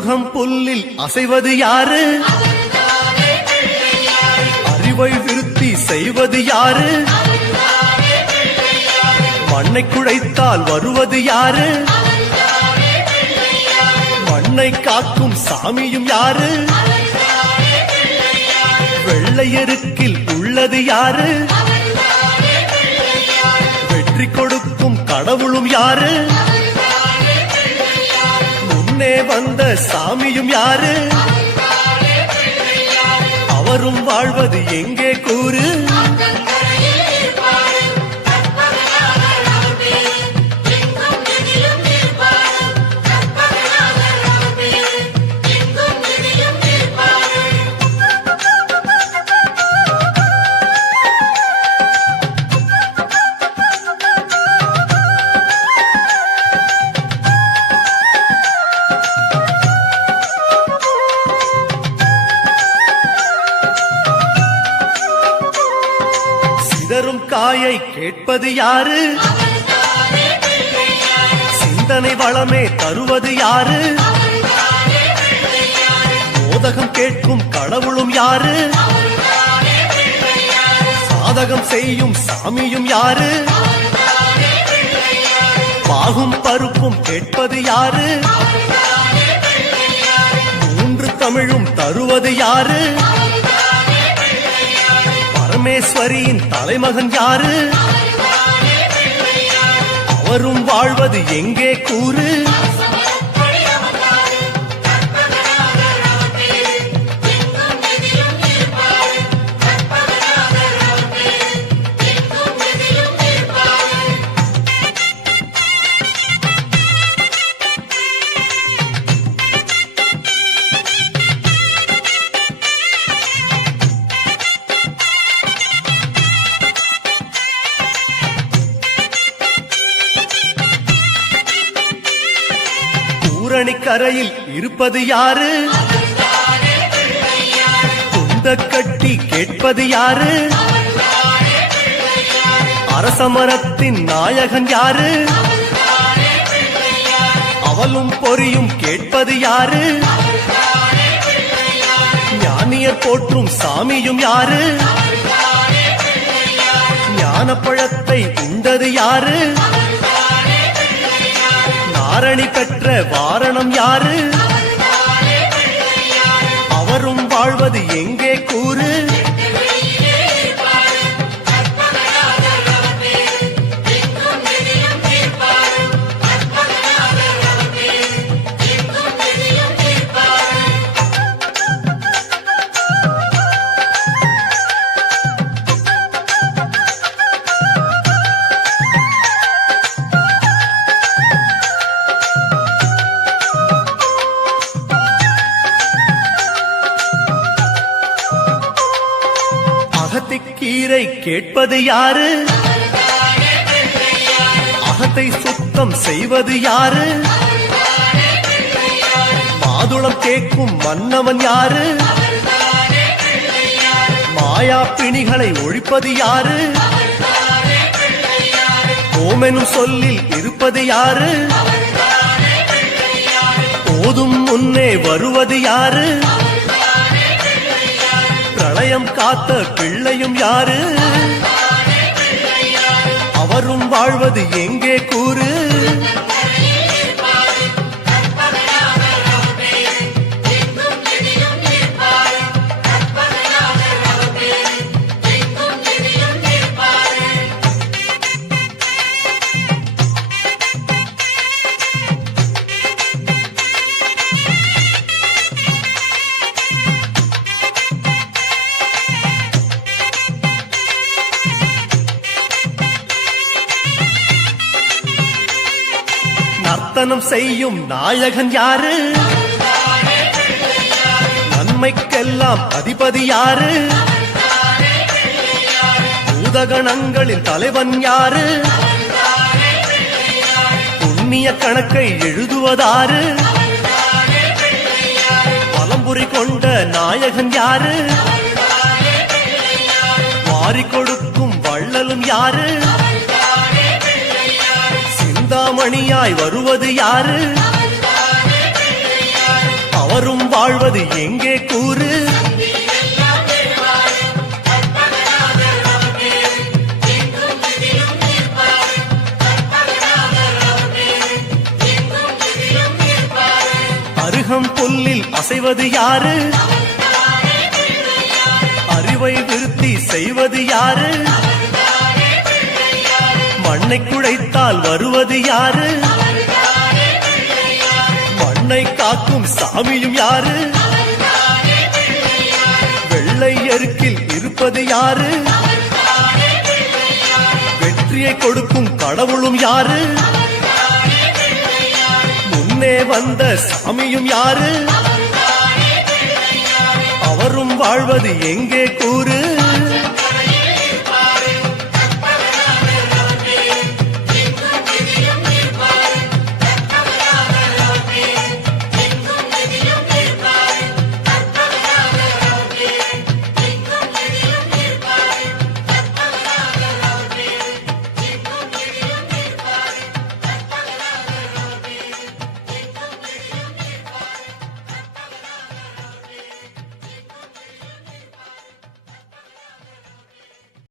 முருகம் புல்லில் அசைவது யாரு? அறிவை விருத்தி செய்வது யாரு? மண்ணை குழைத்தால் வருவது யாரு? மண்ணை காக்கும் சாமியும் யாரு? வெள்ளையருக்கில் உள்ளது யாரு? வெற்றி கொடுக்கும் கடவுளும் யாரு? முன்னே வந்த சாமியும் யாரு? அவரும் வாழ்வது எங்கே கூறு? சிதறும் காயை கேட்பது யாரு? சிந்தனை வளமே தருவது யாரு? மோதகம் கேட்கும் கடவுளும் யாரு? சாதகம் செய்யும் சாமியும் யாரு? பாகும் பருப்பும் கேட்பது யாரு? மூன்று தமிழும் தருவது யாரு? பரமேஸ்வரியின் தலைமகன் யாரு? அவரும் வாழ்வது எங்கே கூறு? கரையில் இருப்பது யாரு? குந்த கட்டி கேட்பது யாரு? அரசமரத்தின் நாயகன் யாரு? அவலும் பொறியும் கேட்பது யாரு? ஞானியர் போற்றும் சாமியும் யாரு? ஞானப்பழத்தை உண்டது யாரு? ஆரணி பெற்ற வாரணம் யாரு? அவரும் வாழ்வது எங்கே கூறு? கீரை கேட்பது யாரு? அகத்தை சுத்தம் செய்வது யாரு? மாதுளம் கேட்கும் மன்னவன் யாரு? மாயா பிணிகளை ஒழிப்பது யாரு? ஓமெனும் சொல்லில் இருப்பது யாரு? போதும் முன்னே வருவது யாரு? பிரளயம் காத்த பிள்ளையும் யாரு? அவரும் வாழ்வது எங்கே கூறு? நர்த்தனம் செய்யும் நாயகன் யாரு? நன்மைக்கெல்லாம் அதிபதி யாரு? பூதகணங்களின் தலைவன் யாரு? புண்ணிய கணக்கை எழுதுவதாரு? பலம்புரி கொண்ட நாயகன் யாரு? வாரி கொடுக்கும் வள்ளலும் யாரு? சிந்தாமணியாய் வருவது யாரு? அவரும் வாழ்வது எங்கே கூறு அருகம் புல்லில் அசைவது யாரு அறிவை விருத்தி செய்வது யாரு மண்ணை குழைத்தால் வருவது யாரு மண்ணை காக்கும் சாமியும் யாரு வெள்ளை எருக்கில் இருப்பது யாரு வெற்றியை கொடுக்கும் கடவுளும் யாரு முன்னே வந்த சாமியும் யாரு அவரும் வாழ்வது எங்கே கூறு